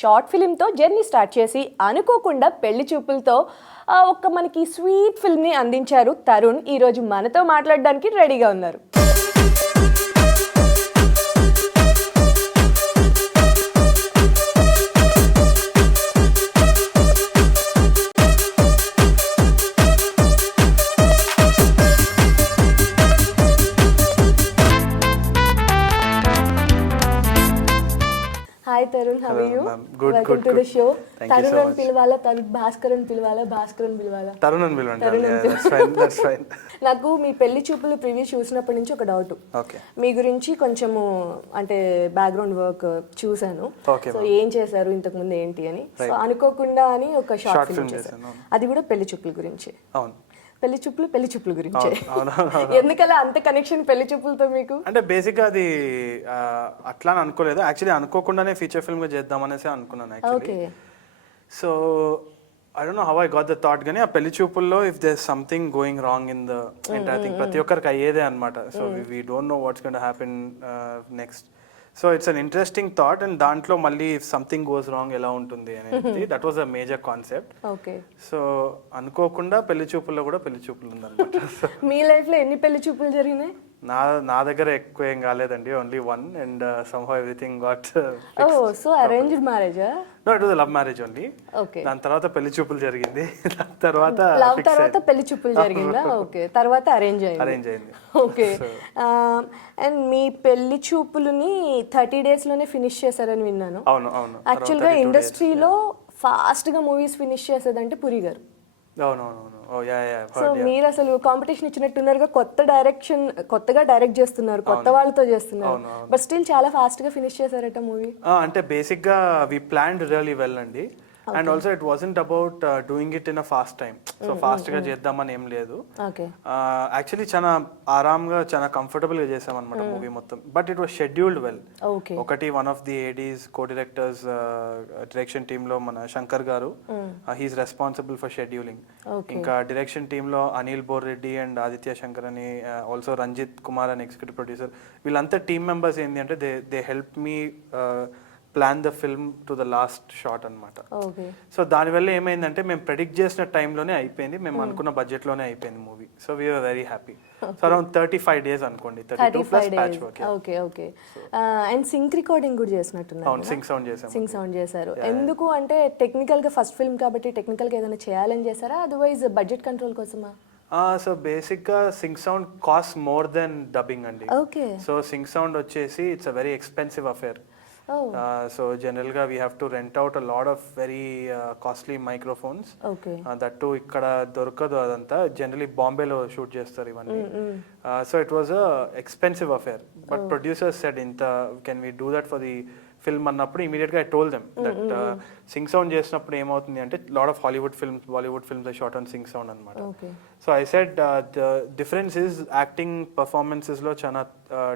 Short ఫిలింతో journey start చేసి అనుకోకుండా పెళ్లి చూపులతో ఒక మనకి స్వీట్ ఫిల్మ్ని అందించారు తరుణ్. ఈరోజు మనతో మాట్లాడడానికి రెడీగా ఉన్నారు. Hi Tharun, how are you? Good, Welcome good, to the good. show. Thank Tharun you so and much. Pilwala, Tharun Bhaskar and Pilwala, Bhaskar and Pilwala. Tharun and Pilwala. Yeah, that's fine. That's fine. నాకు మీ పెళ్లి చూపులు preview చూసినప్పటి నుంచి ఒక doubt. Okay. మీ గురించి కొంచెము అంటే background work చూసాను. Okay. సో ఏం చేశారు ఇంతకు ముందు ఏంటి అని. సో అనుకోకుండా అని ఒక షార్ట్ ఫిల్మ్ చేశాను. అది కూడా పెళ్లి చూపుల గురించి. అవును. పెళ్లి చూపుల గురించి. ఎందుకలా అంత కనెక్షన్ పెళ్లి చూపులతో మీకు? అంటే బేసిక్గా అది అట్లా అని అనుకోలేదు. యాక్చువల్లీ అనుకోకుండానే ఫీచర్ ఫిల్మ్ గా చేద్దాం అనేసి అనుకున్నాను actually. So I don't know how I got the thought, కానీ ఆ పెళ్లి చూపుల్లో if there something going wrong in the entire thing, ప్రతి ఒక్కరికి అయ్యేదే అనమాట. So we don't know what's going to happen next. So it's an interesting thought, and దాంట్లో మళ్ళీ ఇఫ్ సంథింగ్ గోస్ రాంగ్ ఎలా ఉంటుంది అనేది that was a major concept. So అనుకోకుండా పెళ్లి చూపుల్లో కూడా పెళ్లి చూపులు ఉందన్నమాట. మీ లైఫ్ లో ఎన్ని పెళ్లి చూపులు జరిగినాయి? నా దగ్గర ఎక్కువ ఏం కాలేదండి, only one, and somehow everything got so arranged మ్యారేజా? No, it was love marriage only. దాని తర్వాత పెళ్లి చూపులు జరిగింది, దాని తర్వాత లవ్ తర్వాత పెళ్లి చూపులు జరిగిందా? ఓకే, తర్వాత అరేంజ్ అయింది. ఓకే. అండ్ మీ పెళ్లి చూపులని 30 days లోనే ఫినిష్ చేశారని విన్నాను. అవును అవును. యాక్చువల్ గా ఇండస్ట్రీలో ఫాస్ట్ గా మూవీస్ ఫినిష్ చేసేదంటే పురి గారు. అవునవును. సో మీరు అసలు కాంపిటీషన్ ఇచ్చినట్టున్నారు, కొత్తగా డైరెక్ట్ చేస్తున్నారు, కొత్త వాళ్ళతో చేస్తున్నారు, బట్ స్టిల్ చాలా ఫాస్ట్ గా ఫినిష్ చేశారట మూవీ. అంటే బేసిక్ గా వి ప్లాన్డ్ రియల్లీ వెల్ అండి. And also it wasn't about doing it in a fast time. So fast గా చేద్దామని ఏం లేదు. యాక్చువల్లీ చాలా ఆరామ్గా చాలా కంఫర్టబుల్ గా చేసాం అనమాట మూవీ మొత్తం. But it was scheduled well. ఒకటి one of the ADs co directors direction team లో మన Shankar garu, he is responsible for scheduling. ఇంకా డైరెక్షన్ టీమ్ లో అనిల్ బోర్ రెడ్డి అండ్ ఆదిత్య శంకర్ అని, ఆల్సో రంజిత్ కుమార్ అని ఎగ్జిక్యూటివ్ ప్రొడ్యూసర్, వీళ్ళంతా టీమ్ మెంబర్స్ ఏంటి అంటే they help me plan the film to the last shot అనమాట. సో దానివల్ల ఏమైందంటే మేము ప్రెడిక్ట్ చేసిన టైంలోనే అయిపోయింది, మేము అనుకున్న బడ్జెట్ లోనే అయిపోయింది movie. So we are very happy. So around 35 days అనుకోండి, 32 plus patch work. Okay. And sync recording కూడా చేసినట్టున్నారు. అవును, సింక్ సౌండ్ చేశారు. ఎందుకు అంటే టెక్నికల్ గా ఫస్ట్ ఫిల్మ్ కాబట్టి టెక్నికల్ గా ఏదైనా చేయాలని చేశారా, అదర్వైజ్ బడ్జెట్ కంట్రోల్ కోసమా? సో బేసిక్ గా sync sound cost more than dubbing అండి. సో సింక్ సౌండ్ వచ్చేసి it's a very expensive affair. So generally we have to rent out a lot of very costly microphones. That too ikkada dorukadu adanta, generally Bombay lo shoot chestaru ivanni. So it was a expensive affair, but producers said can we do that for the film అన్నప్పుడు immediate గా I told them that sync sound చేసినప్పుడు ఏమవుతుంది అంటే lot of Hollywood films, Bollywood films I shot on sync sound అనమాట. So I said the difference is acting performances లో చాలా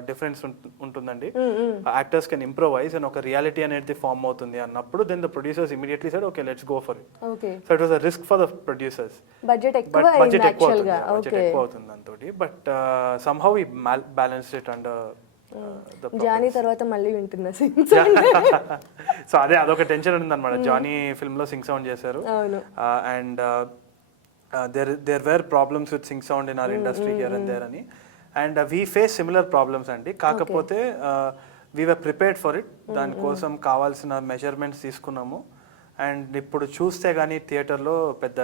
difference ఉంటుందండి. Actors can improvise and ఒక reality అనేది form అవుతుంది అన్నప్పుడు then the producers immediately said okay let's go for it. So it was a risk for the producers. Budget ఎక్కువ అవుతుంది దాంతో, but somehow we balanced it under Johnny. తర్వాత మళ్ళీ వింటున్నా సో అదొక టెన్షన్ ఉందన్నమాట. జానీ ఫిల్మ్ లో సింక్ సౌండ్ చేశారు, and there were problems with sync sound in our industry here and there అని, and we face similar problems అండి. కాకపోతే we were prepared for it. దానికోసం కావాల్సిన మెజర్మెంట్స్ తీసుకున్నాము, అండ్ ఇప్పుడు చూస్తే గానీ థియేటర్ లో పెద్ద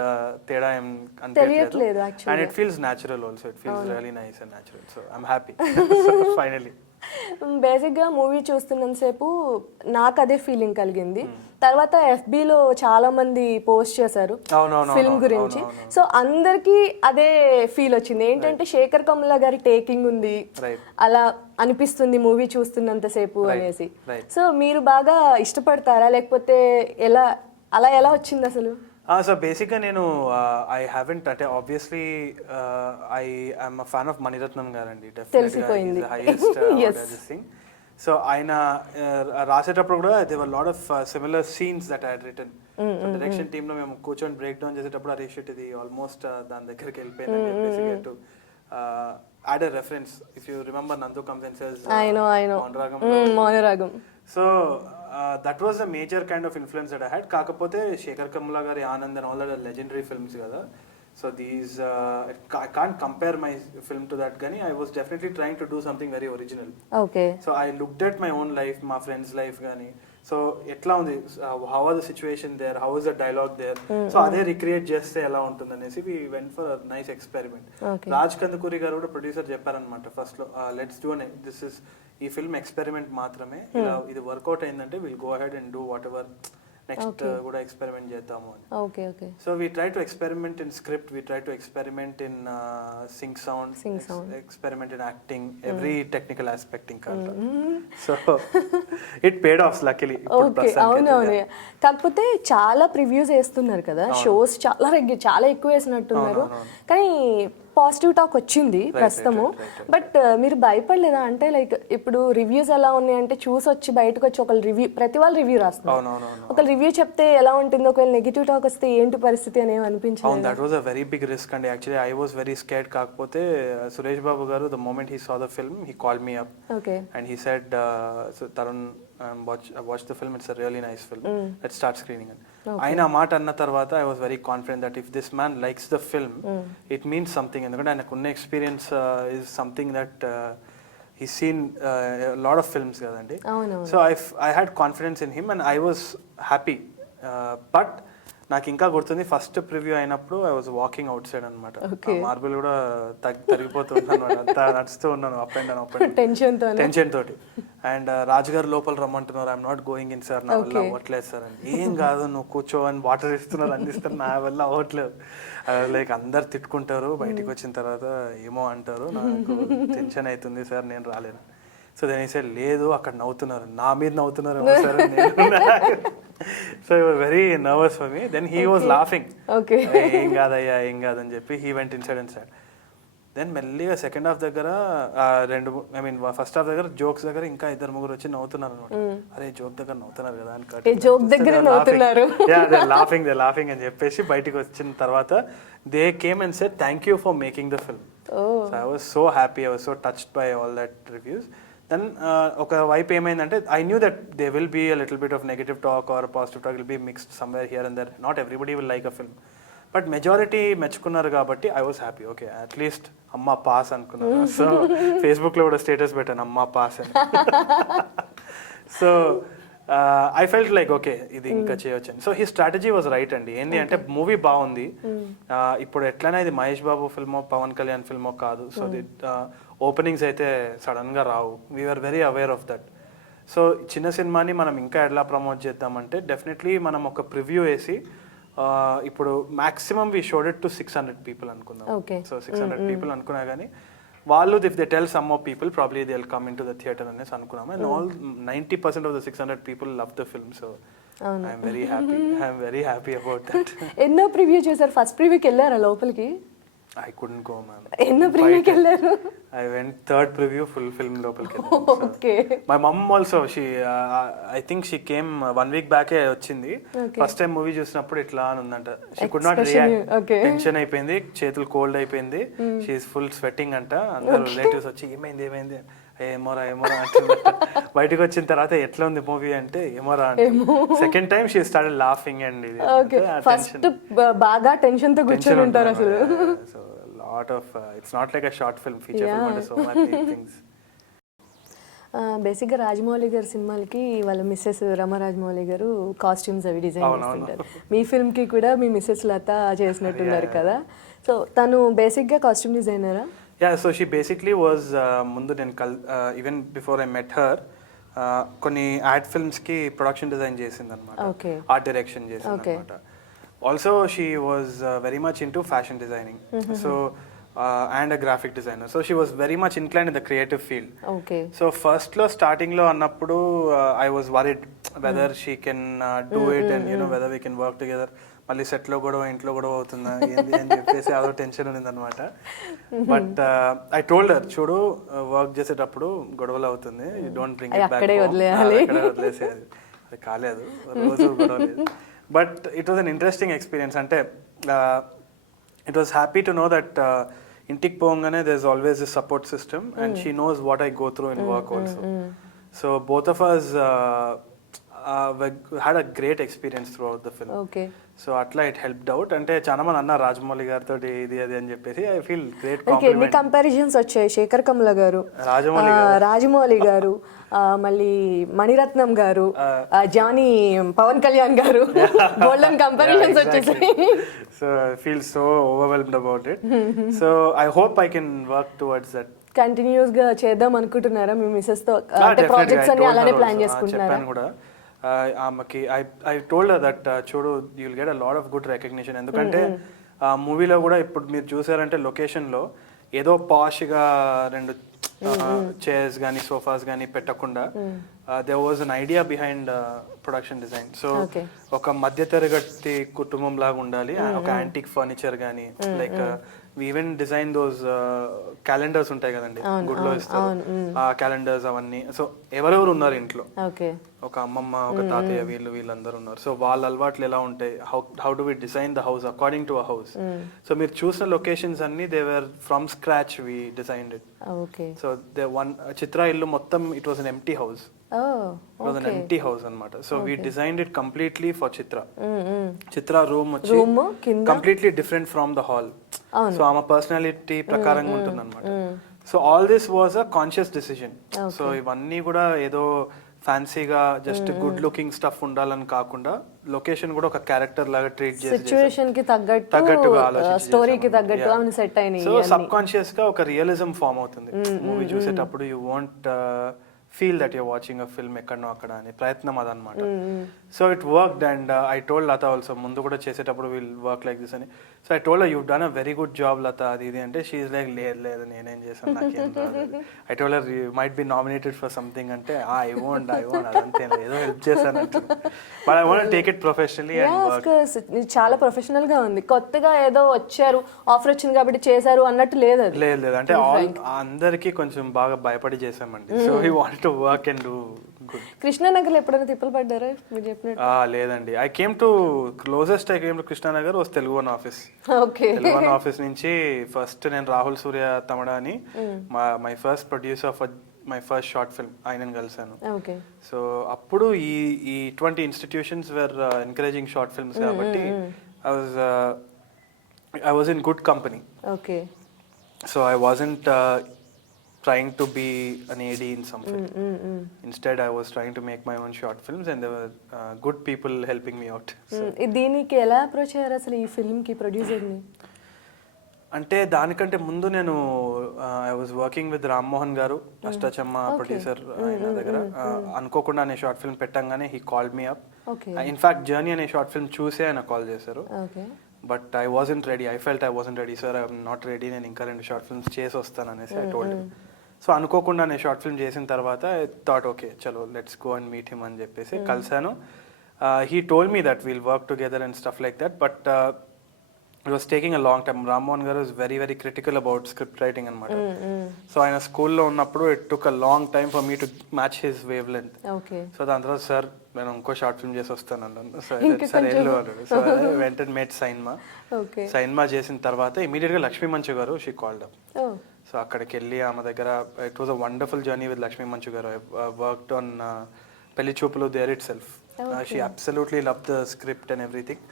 తేడా ఏం అనిపించలేదు. And it feels natural also, it feels really nice and natural. So I'm happy finally. బేసిక్గా మూవీ చూస్తున్నంతసేపు నాకు అదే ఫీలింగ్ కలిగింది. తర్వాత FBలో చాలా మంది పోస్ట్ చేశారు ఫిల్మ్ గురించి. సో అందరికి అదే ఫీల్ వచ్చింది, ఏంటంటే శేఖర్ కమ్లా గారి టేకింగ్ ఉంది, అలా అనిపిస్తుంది మూవీ చూస్తున్నంతసేపు అనేసి. సో మీరు బాగా ఇష్టపడతారా, లేకపోతే ఎలా వచ్చింది అసలు? సో బేసిక్గా నేను ఐ హ్యావెంట్ అంటే obviously I am a fan of Mani Ratnam గారండి. Definitely highest thing. సో ఆయన రాసేటప్పుడు కూడా they were lot of similar scenes that I had written. Direction team లో మేము కూర్చొని బ్రేక్ డౌన్ చేసేటప్పుడు అరే షిట్ ఇది ఆల్మోస్ట్ దాని దగ్గరికి వెళ్ళిపోయిందని చెప్పేసి to add a reference. If you remember Nandu comes and says I know Monaragam. So that was a major kind of influence that I had. Kakapothe Shekhar Kamla gari Anand and all that are legendary films kada. So these I can't compare my film to that gani. I was definitely trying to do something very original. Okay. So I looked at my own life, my friend's life gani. So etla undi, how was the situation there, how was the dialogue there. So ade recreate cheste ela untundi anesi we went for a nice experiment. Okay. Raj Kandukuri garu kuda producer chepparanamata first lo let's do this is ఈ film experiment మాత్రమే, ఇలా ఇది work out అయిందంటే will go ahead and do what ఎవర్ నెక్స్ట్ next experiment చేద్దాము అని. Okay okay. So we try to experiment in script, we try to experiment in sync sound, experiment in acting, every technical aspect ఇంకా. So it paid off luckily. Okay, అవునవును. కాకపోతే చాలా previews వేస్తున్నారు కదా, shows చాలా ఎక్కువ వేసినట్టున్నారు, కానీ పాజిటివ్ టాక్ వచ్చింది ప్రస్తుతము. బట్ మీరు భయపడలేదా? అంటే లైక్ ఇప్పుడు రివ్యూస్ ఎలా ఉన్నాయంటే చూసి వచ్చి బయటకు వచ్చి ఒకళ్ళు రివ్యూ, ప్రతి వాళ్ళు రివ్యూ రాస్తున్నారు, ఒకళ్ళు రివ్యూ చెప్తే ఎలా ఉంటుంది, ఒకవేళ నెగిటివ్ టాక్ వస్తే ఏంటి పరిస్థితి అని అనిపించింది. That was a very big risk అండి. Actually I was very scared. కాకపోతే Suresh Babu garu the moment he saw the film he called me up and he said Tarun watch the film, it's a really nice film, let's start screening it. Aina మాట అన్న తర్వాత I was very confident that if this man likes the film it means something, ఎందుకంటే ఆయనకున్న experience is something that he's seen a lot of films కదండి. So I had confidence in him and I was happy, but నాకు ఇంకా గుర్తుంది first preview అయినప్పుడు I was walking out side అనమాట. Marble కూడా తరిగిపోతున్నాను, అంతా నడుస్తూ ఉన్నాను అప్ అండ్ డౌన్ టెన్షన్ తోటి. అండ్ రాజు గారు లోపల రమ్మంటున్నారు, I'm not going in sir, నా వల్ల అవ్వట్లేదు సార్ అని. ఏం కాదు నువ్వు కూర్చో అని వాటర్ ఇస్తున్నారు, అందిస్తారు, నా వల్ల అవ్వట్లేదు. లైక్ అందరు తిట్టుకుంటారు, బయటికి వచ్చిన తర్వాత ఏమో అంటారు, నాకు టెన్షన్ అవుతుంది సార్, నేను రాలేను. సో దెన్ ఈ సైడ్ లేదు అక్కడ నవ్వుతున్నారు, నా మీద నవ్వుతున్నారు sir. So he was very nervous for me. Then he was laughing. Okay. ఏం కాదయ్యా ఏం కాదని చెప్పి he went inside and said. Then మెల్లిగా సెకండ్ హాఫ్ దగ్గర ఫస్ట్ హాఫ్ దగ్గర జోక్స్ దగ్గర ఇంకా ఇద్దరు ముగ్గురు వచ్చి నవ్వుతున్నారు అనమాట. అరే జోక్ దగ్గర నవ్వుతున్నారు కదా అని, జోక్ దగ్గర నవ్వుతున్నారు, లాఫింగ్ అని చెప్పేసి బయటికి వచ్చిన తర్వాత they came and said thank you for making the film. So I was so happy, I was so touched by all that reviews. Then ఒక వైపు ఏమైందంటే I knew that they will be a little bit of negative talk or positive talk, will be mixed somewhere here and there. Not everybody will like a film, but majority మెచ్చుకున్నారు కాబట్టి I was happy. Okay at least అమ్మ pass అనుకున్నాను. So ఫేస్బుక్లో కూడా status పెట్టాను అమ్మ pass అని. So I felt like okay ఇది ఇంకా చేయొచ్చు. So he strategy was right అండి. ఏంటి అంటే మూవీ బాగుంది, ఇప్పుడు ఎట్లయినా ఇది మహేష్ బాబు ఫిల్మో పవన్ కళ్యాణ్ ఫిల్మో కాదు. సో ది ఓపెనింగ్స్ అయితే సడన్గా రావు, we are very aware of that. So చిన్న సినిమాని మనం ఇంకా ఎలా ప్రమోట్ చేద్దామంటే డెఫినెట్లీ మనం ఒక ప్రివ్యూ వేసి ఇప్పుడు maximum we showed it to 600 people అనుకుందాం. సో 600 people అనుకున్నా కానీ వాళ్ళు if they tell some of people probably they will come in to the theatre అనేసి అనుకున్నాం. And all 90% of the 600 people love the film. So I'm very happy about that. ఎన్నో preview చేశారు? First ప్రివ్యూకి వెళ్ళారా లోపలికి? I couldn't go, ma'am. ఎన్నో ప్రివ్యూకి వెళ్ళారు? I went third preview, full film లోపలికి వెళ్ళాను. Okay. My mom also, she I think she came 1 week back వచ్చింది. First time movie చూసినప్పుడు ఇట్లా అని ఉందంట. She could not react. Tension అయిపోయింది, చేతులు కోల్డ్ అయిపోయింది, she is full sweating అంట. అందరూ రిలేటివ్స్ వచ్చి ఏమైంది ఏమోరా అంటుందంట. బయటకు వచ్చిన తర్వాత ఎట్లా ఉంది మూవీ అంటే ఏమోరా అంటే second time she started laughing and first బాగా టెన్షన్ తో కూర్చొని ఉంటారు అసలు. So lot of it's not like a short film, feature film అంటే సో మచ్ థింగ్స్. బేసిక్గా రాజమౌళి గారి సినిమాలకి వాళ్ళ మిస్సెస్ రమ రాజమౌళి గారు కాస్ట్యూమ్స్ అవి డిజైన్ చేస్తుంటారు. మీ ఫిల్మ్కి కూడా మీ మిస్సెస్ లత చేసినట్టున్నారు కదా. సో తను బేసిక్గా costume డిజైనరా? Yeah, so she basically was ముందు నేను even before I met her కొన్ని యాడ్ ఫిల్మ్స్కి ప్రొడక్షన్ డిజైన్ చేసింది అనమాట, ఆర్ట్ డైరెక్షన్ చేసింది అనమాట. Also she was very much in to fashion designing, so and a graphic designer. So she was very much incline in the creative field. So ఫస్ట్లో స్టార్టింగ్లో అన్నప్పుడు I was worried whether she can do it and you know whether we can work together. మళ్ళీ సెట్లో గొడవ ఇంట్లో గొడవ అవుతుందా ఏంది అని చెప్పేసి అదో టెన్షన్ ఉంది అనమాట. బట్ ఐ టోల్డ్ హర్, చూడు వర్క్ చేసేటప్పుడు గొడవలు అవుతుంది, you don't bring it back, అక్కడే వదిలేసేది. అది కాలేదు, రోజు గొడవ లేదు. But it was an interesting experience. అంటే it was happy to know that ఇంటికి పోగానే there is always a support system and she knows what I go through in work also. So both of us had a great experience throughout the film. Okay. So అట్లా it helped out. అంటే చాలా మంది అన్నారు రాజమౌళి గారితో ఇది అది అని చెప్పేసి. ఐ ఫీల్ గ్రేట్ ఎన్ని కంపారిజన్స్ వచ్చాయి, శేఖర్ కమల గారు, రాజమౌళి గారు, మళ్ళీ మణిరత్నం గారు, జానీ పవన్ కళ్యాణ్ గారు, గోల్డెన్ కంపారిజన్స్ వచ్చేసాయి. So I feel so overwhelmed about it. So I hope I can work towards that. Continuous గా చేద్దాం అనుకుంటున్నారా మీ మిసెస్ తో? అంటే ప్రాజెక్ట్స్ అన్ని అలానే ప్లాన్ చేసుకుంటున్నారా? కూడా ఆమెకి ఐ టోల్డ్ దట్ చూడు you will get a lot of good recognition. ఎందుకంటే ఆ మూవీలో కూడా ఇప్పుడు మీరు చూసారంటే లొకేషన్లో ఏదో పాష్గా 2 చైర్స్ కానీ సోఫాస్ కానీ పెట్టకుండా there was an idea behind production design. So ఒక మధ్యతరగతి కుటుంబం లాగా ఉండాలి, ఒక యాంటిక్ ఫర్నిచర్ కానీ like we even design those calendars ఉంటాయి కదండి గుడ్లో ఇస్తారు ఆ క్యాలెండర్స్ అవన్నీ. సో ఎవరెవరు ఉన్నారు ఇంట్లో, ఒక అమ్మమ్మ ఒక తాతయ్య వీళ్ళందరూ ఉన్నారు. సో వాళ్ళ అలవాట్లు ఎలా ఉంటాయి, how do we design the house according to a house. So మీరు చూసిన లొకేషన్స్ అన్ని they were from scratch we designed it. So they one Chitra ఇల్లు మొత్తం it was an empty house. It was an empty house anamata. So we designed it completely for Chitra. Chitra room వచ్చి completely different from the hall. So ama personality ప్రకారంగా ఉంటుంది అనమాట. So all this was a conscious decision. So ఇవన్నీ కూడా ఏదో ఫ్యాన్సీగా just good looking stuff ఉండాలని కాకుండా లొకేషన్ కూడా ఒక క్యారెక్టర్ లాగా ట్రీట్ చేసి సిచువేషన్ కి తగ్గట్టుగా ఆలోచించి స్టోరీకి తగ్గట్టుగా అన్ని సెట్ అయినాయి. సో సబ్ కాన్షియస్ గా ఒక రియలిజం ఫామ్ అవుతుంది మూవీ చూసేటప్పుడు. You want feel that you're watching a film ekkadno akkada ani prayatnam adanamata. So it worked and I told Lata also mundu kuda chesetappudu we'll work like this ani. So I told her you've done a very good job Lata adi idi ante she is like లేదు నేనేం చేశాను నాకేం రాలేదు. I told her you might be nominated for something ante I won't అదంతే ఏదో help చేశాను అంటే. But I want to take it professionally and work. of course చాలా ప్రొఫెషనల్ గా ఉంది. కొత్తగా ఏదో వచ్చారు ఆఫర్ వచ్చింది కాబట్టి చేశారు అన్నట్టు లేదు. లేదు అంటే అందరికీ కొంచెం బాగా భయపడి చేసామండి. So we want to work and do good. Krishnanagar ఎప్పుడైనా తిప్పలు పడ్డారా మీరు చెప్పినట్టు? లేదండి. I came to Krishnanagar was TeluguOne office. Okay. TeluguOne office నుంచి ఫస్ట్ నేను రాహుల్ సూర్య తమడా అని my first producer for my first short film ఆయనను కలిసాను. సో అప్పుడు ఈ 20 institutions where encouraging short films కాబట్టి I was in good company. Okay. So I wasn't trying to be an AD in some film. Instead I was trying to make my own short films and there were good people helping me out. దీనికి ఎలా approach అయ్యారు అసలు ఈ film కి producer ని? అంటే దానికంటే ముందు నేను I was working with Rammohan garu Ashtachamma producer ఆయన దగ్గర. అనుకోకుండా అనే షార్ట్ ఫిల్మ్ పెట్టంగానే he called me up. In fact journey అనే షార్ట్ ఫిల్మ్ చూసే ఆయన కాల్ చేశారు. But I wasn't ready. I felt I wasn't ready sir, I'm not ready, నేను ఇంకా 2 షార్ట్ ఫిల్మ్స్ చేసి వస్తాను అనేసి ఐ టోల్డ్ హిమ్. సో అనుకోకుండా నేను షార్ట్ ఫిల్మ్ చేసిన తర్వాత ఐ థాట్ ఓకే చలో let's go and meet him అని చెప్పేసి కలిసాను. He told me that we'll work together and stuff like that. But it was taking a long time. Rammohan garu is very very critical about script writing అనమాట. So ఆయన స్కూల్లో ఉన్నప్పుడు it took a long time for me to match his wavelength. So దాని తర్వాత sir నేను ఇంకో short film చేసి వస్తాను అన్నాను. సరే వెళ్ళు అన్నాడు. సో వెంట మేట్ సైన్మా చేసిన తర్వాత ఇమీడియట్ గా లక్ష్మీ మంచు గారు షీ కాల్డ్ అప్. సో అక్కడికి వెళ్ళి ఆమె దగ్గర it was a wonderful journey with Lakshmi Manchu garu. I worked on Pelli Choopulu there itself. She absolutely love the script and everything.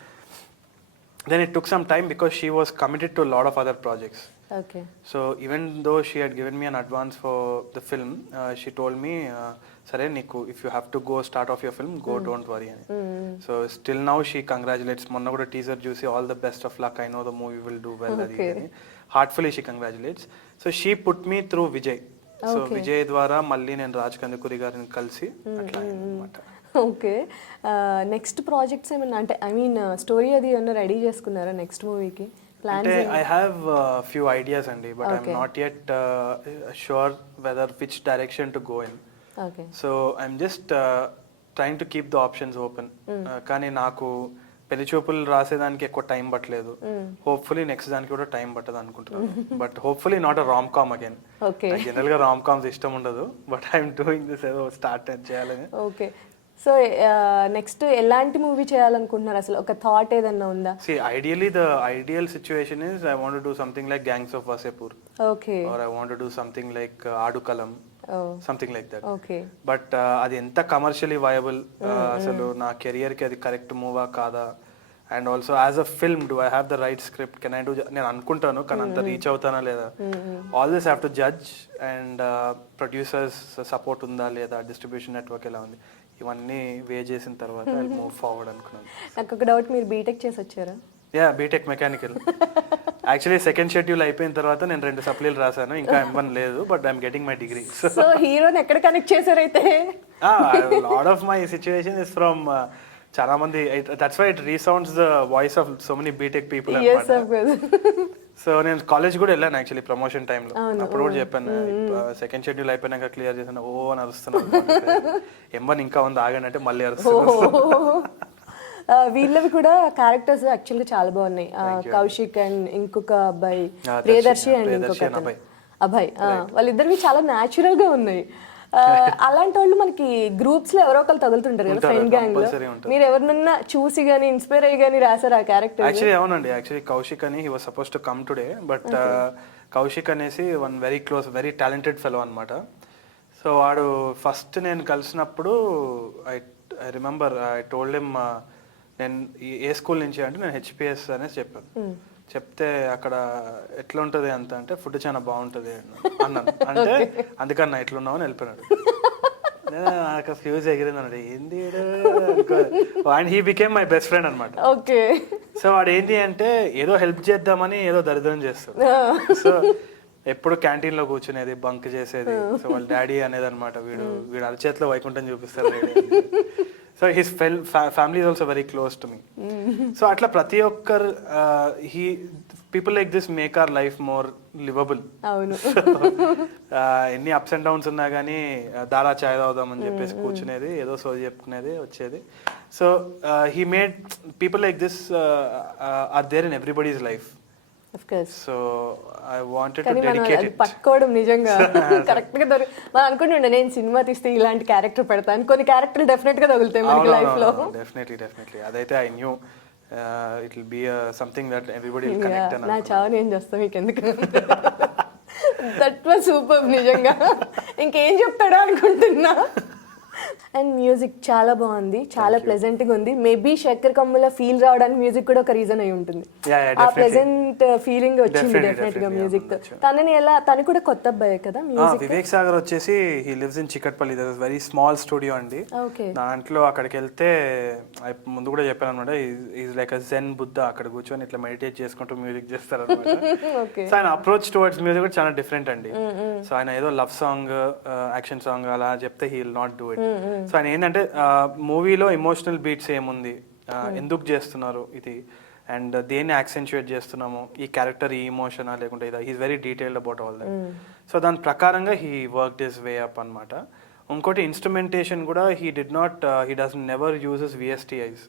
Then it took some time because she was committed to a lot of other projects. Okay. So even though she had given me an advance for the film, she told me, "Sare, Niku, if you have to go start off your film, go, don't worry." So still now she congratulates. Monna kuda teaser juicy, all the best of luck. I know the movie will do well. Okay. Heartfully she congratulates. So she put me through Vijay. So Vijay dwara malli nen Raj Kandukuri garini kalsi atla anamata. Okay. Next projects ఏమన్నా అంటే I mean story అది ఏమన్నా ready చేసుకున్నారా next మూవీకి? అంటే I have few ideas అండి, but I'm not yet sure whether which direction to go in. So I'm just trying to keep the options open. కానీ నాకు పెళ్లి చూపులు రాసేదానికి ఎక్కువ టైం పట్టలేదు. హోప్ఫుల్లీ నెక్స్ట్ దానికి కూడా టైం పట్టదు అనుకుంటున్నాను. But hopefully not a rom com again. General గా రామ్ కామ్స్ ఇష్టం ఉండదు, బట్ ఐఎమ్ డూయింగ్ దిస్ ఏదో స్టార్ట్ చేయాలని. ఓకే. సో నెక్స్ట్ ఎలాంటి మూవీ చేయాలనుకుంటున్నారు అసలు? ఒక థాట్ ఏదన్నా ఉందా? See, ideally the ideal situation is I want to do something like Gangs of Wasseypur. Okay. Or I want to do something like Aadu Kalam. Something like that. Okay. But అది ఎంత commercially viable, అసలు నా కెరియర్కి అది correct Muvva కాదా, and also as a film do I have the right script, can I do, నేను అనుకుంటాను కానీ అంత రీచ్ అవుతానా లేదా, all this have to judge, and producers support ఉందా లేదా, డిస్ట్రిబ్యూషన్ నెట్వర్క్ ఎలా ఉంది, ఇవన్నీ వే చేసిన తర్వాత ఐ మూవ్ ఫార్వర్డ్ అనుకున్నాను. నాకు ఒక డౌట్, మీరు బీటెక్ చేసి వచ్చారా? Yeah, BTech mechanical. Actually second schedule అయిపోయిన తర్వాత నేను 2 సప్లీలు రాశాను, ఇంకా M1 లేదు, but I'm getting my degree. So హీరోని ఎక్కడ కనెక్ట్ చేశారైతే? Lot of my situation is from చాలా మంది, that's why it resounds the voice of so many BTech people అన్నమాట. సో నేను కాలేజ్ కూడా వెళ్ళాను యాక్చువల్లీ ప్రమోషన్ టైంలో, అప్పుడు కూడా చెప్పాను సెకండ్ షెడ్యూల్ అయిపోయినాక క్లియర్ చేశాను, ఓ అని అరుస్తున్నాను, M1 ఇంకా ఉంది ఆగండి అంటే మళ్ళీ అరుస్తున్నాను. వీళ్ళవి కూడా క్యారెక్టర్స్ యాక్చువల్గా చాలా బాగున్నాయి. కౌశిక్ అండ్ ఇంకొక అబ్బాయి ప్రియదర్శి అండ్ ఇంకొక అబ్బాయి, వాళ్ళిద్దరివి చాలా న్యాచురల్ గా ఉన్నాయి. అలాంటి వాళ్ళు మనకి గ్రూప్స్ లో ఎవరో ఒకరు తగులుతుంటారు కదా ఫ్రెండ్ గ్యాంగ్ లో. మీరు ఎవరినన్నా చూసి గానీ ఇన్స్పైర్ అయ్యి గానీ రాసారు ఆ క్యారెక్టర్? యాక్చువల్లీ అవునండి, యాక్చువల్లీ కౌశిక్ అని he was suppose to come today, but Kaushik అనేసి one very close very talented fellow అనమాట. సో వాడు ఫస్ట్ నేను కలిసినప్పుడు I remember I told him, నేను ఏ స్కూల్ నుంచి అంటే నేను HPS అనేసి చెప్పాను. చెప్తే అక్కడ ఎట్లా ఉంటుంది అంత అంటే ఫుడ్ చాలా బాగుంటుంది అన్నాను. అంటే అందుకన్నా ఎట్లున్నావు అని వెళ్ళిపోయాడు. నాకు ఫ్యూజ్ ఎగిరింది అన్నాడు, ఏంది and he became my best friend అనమాట. సో వాడు ఏంటి అంటే ఏదో హెల్ప్ చేద్దామని ఏదో దరిద్రం చేస్తాడు. సో ఎప్పుడు క్యాంటీన్ లో కూర్చునేది, బంక్ చేసేది. సో వాళ్ళ డాడీ అనేది అనమాట, వీడు అరచేతిలో వైకుంఠం చూపిస్తారు. So his family is also very close to me. So అట్లా ప్రతి ఒక్కరు people like this make our life more liveable. ఎన్ని అప్స్ అండ్ డౌన్స్ ఉన్నా కానీ దారా చాయ్ తాగుదాం అని చెప్పేసి కూర్చునేది, ఏదో సోది చెప్పుకునేది వచ్చేది. So he made people like this are there in everybody's life. So I wanted to dedicate it. పట్టుకోవడం నిజంగా కరెక్ట్ గా మనం అనుకుంటుండే నేను సినిమా తీస్తే ఇలాంటి క్యారెక్టర్ పెడతాను, కొన్ని క్యారెక్టర్లు డెఫినెట్ గా తగులుతాయి మనకి లైఫ్ లో. డెఫినెట్లీ అదైతే I knew it will be something that everybody will connect అని. నా చావు నేను చేస్తా మీకు ఎందుకు. దట్ వాస్ సూపర్ నిజంగా. ఇంకేం చెప్తాడో అనుకుంటున్నా. అండ్ మ్యూజిక్ చాలా బాగుంది, చాలా ప్లెజెంట్ గా ఉంది. మేబీ శేఖర్ కమ్ముల ఫీల్ రావడానికి మ్యూజిక్ కూడా ఒక రీజన్ అయి ఉంటుంది. ఆ ప్లెజెంట్ ఫీలింగ్ వచ్చింది డెఫినెట్ గా మ్యూజిక్ తో. తను కూడా కొత్త అబ్బాయి కదా మ్యూజిక్. వివేక్ సాగర్ వచ్చేసి he lives in Chikatpalli, that is very small studio అండి. దాంట్లో అక్కడికి వెళ్తే ముందు కూడా చెప్పాను అనమాట, ఈజ్ లైక్ అ జెన్ బుద్ధ. అక్కడ కూర్చొని ఇట్లా మెడిటేట్ చేసుకుంటూ మ్యూజిక్ చేస్తారు అనమాట. సో ఆయన అప్రోచ్ టువర్డ్స్ మ్యూజిక్ కూడా చాలా డిఫరెంట్ అండి. సో ఆయన ఏదో లవ్ సాంగ్, యాక్షన్ సాంగ్ అలా చెప్తే he will not do it. So ఆయన ఏంటంటే మూవీలో ఎమోషనల్ బీట్స్ ఏముంది, ఎందుకు చేస్తున్నారు ఇది, అండ్ దేన్ని యాక్సెంచుయేట్ చేస్తున్నాము, ఈ క్యారెక్టర్ ఈ ఇమోషనా లేకుంటే ఇదా, he's very detailed about all that. So దాని ప్రకారంగా he work his way up అనమాట. ఇంకోటి ఇన్స్ట్రుమెంటేషన్ కూడా he does never uses VSTIs.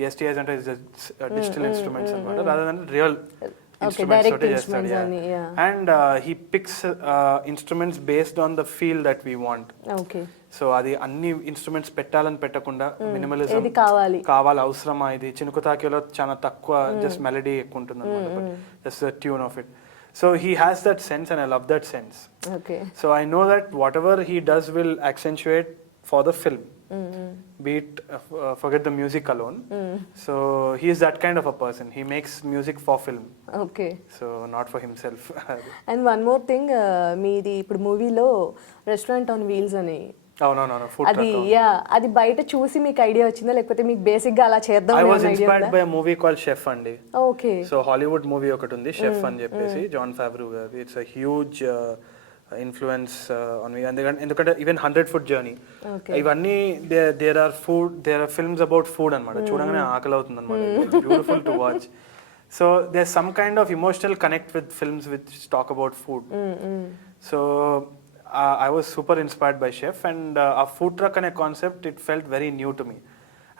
VSTIs అంటే డిజిటల్ ఇన్స్ట్రుమెంట్స్ అనమాట, rather than real instruments totally చేస్తాడు. And he picks instruments based on the feel that we want. So అది అన్ని instruments పెట్టాలని పెట్టకుండా మినిమలిజం కావాలి, అవసరమా, ఇది చినుకు తాకేలో చాలా తక్కువ జస్ట్ మెలడీ ఎక్కువ ఉంటుంది అనమాట, just the tune of it. So he has that sense and I love that sense. So I know that whatever he does will accentuate for the film. Be it forget the music alone. So he is that kind of a person. He makes music for film. So not for himself. And one more thing, meedi ipudu movie lo restaurant on wheels ani అది బయట చూసి మీకు idea వచ్చిందా లేకపోతే మీకు basic గా అలా చేద్దాం I was inspired by a movie called Chef అండి. So Hollywood movie ఒకటి ఉంది Chef అని చెప్పేసి, జాన్ ఫావ్రూ గారి. It's a huge influence on me. ఎందుకంటే ఈవెన్ 100 Foot Journey, ఇవన్నీ there are films about food అన్నమాట. చూడగానే ఆకలి అవుతుంది అన్నమాట. Beautiful to watch. So there's some kind of emotional connect with films which talk about food. So I was super inspired by Chef, and our food truck and a concept, it felt very new to me.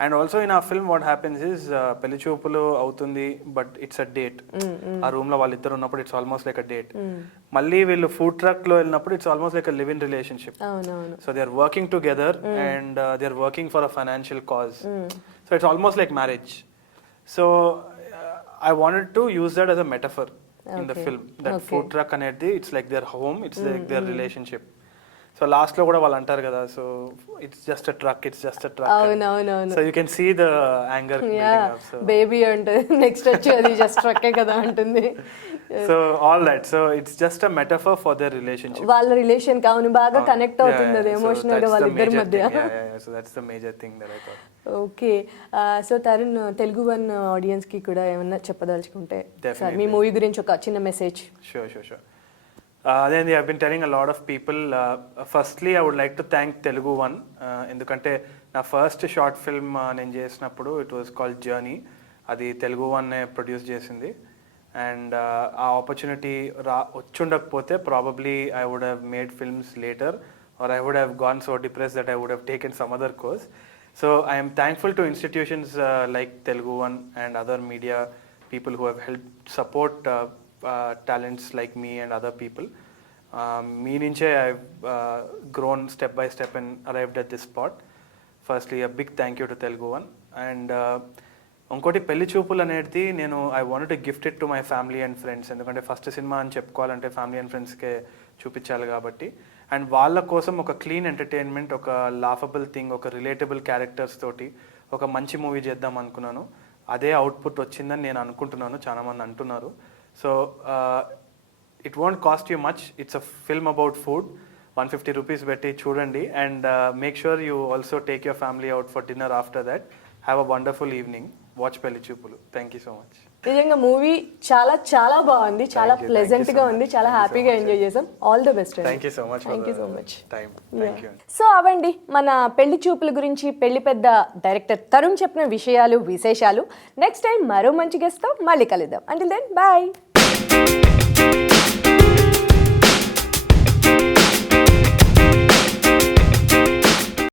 And also in our film what happens is Pelli Choopulu అవుతుంది, but it's a date. ఆ room లో వాళ్ళిద్దరు ఉన్నప్పుడు it's almost like a date. మళ్ళీ వీళ్ళు food truck లో వెళ్ళినప్పుడు it's almost like a live-in relationship. So they are working together and they are working for a financial cause. So it's almost like marriage. So I wanted to use that as a metaphor in the film, that food truck అనేది it's like their home, it's like their relationship. So last లో కూడా వాళ్ళు అంటారు కదా, so it's just a truck, it's just a truck. అవునవునవును. So you can see the anger baby ఉంటుంది, next వచ్చి అది జస్ట్ ట్రక్కే కదా అంటుంది. So all that, so it's just a metaphor for their relationship. వాళ్ళ రిలేషన్ కావును బాగా కనెక్ట్ అవుతుంది అది ఎమోషనల్ గా వాళ్ళిద్దరి మధ్య. So that's the major thing that I thought. Okay, so Tarun, Telugu one audience కి కూడా ఏమన్నా చెప్పదలుచుకుంటే సార్ మీ మూవీ గురించి ఒక చిన్న మెసేజ్. షూర్. అదేంది, I been telling a lot of people. Firstly I would like to thank TeluguOne, ఎందుకంటే నా ఫస్ట్ షార్ట్ ఫిల్మ్ నేను చేసినప్పుడు ఇట్ వాజ్ కాల్డ్ జర్నీ. అది TeluguOne ప్రొడ్యూస్ చేసింది. అండ్ ఆ ఆపర్చునిటీ వచ్చుండకపోతే probably I would have made films later, or I would have gone so depress that I would have taken some other course. So I am thankful to institutions like TeluguOne and other media people who have helped support talents like me and other people. Me nunche I've grown step by step and arrived at this spot. Firstly, a big thank you to TeluguOne. And ఇంకోటి పెళ్లి చూపులు అనేది నేను I wanted to gift it to my family and friends. ఎందుకంటే first cinema అని చెప్పుకోవాలంటే family and ఫ్రెండ్స్కే చూపించాలి కాబట్టి. అండ్ వాళ్ళ కోసం ఒక క్లీన్ ఎంటర్టైన్మెంట్, ఒక లాఫబుల్ థింగ్, ఒక రిలేటబుల్ క్యారెక్టర్స్ తోటి ఒక మంచి మూవీ చేద్దాం అనుకున్నాను. అదే అవుట్పుట్ వచ్చిందని నేను అనుకుంటున్నాను, చాలామంది అంటున్నారు. So it won't cost you much, it's a film about food. 150 rupees పెట్టి చూడండి. And make sure you also take your family out for dinner after that. Have a wonderful evening. Watch పెళ్లి చూపులు. Thank you so much. నిజంగా movie చాలా చాలా బాగుంది, చాలా pleasant గా ఉంది, చాలా హ్యాపీగా ఎంజాయ్ చేసాం. All the best. Thank you so much. So అవండి మన పెళ్లి చూపుల గురించి పెళ్లి పెద్ద డైరెక్టర్ తరుణ్ చెప్పిన విషయాలు, విశేషాలు. నెక్స్ట్ టైం మరో మంచి గెస్ట్ తో మళ్ళీ కలుద్దాం. Until then bye.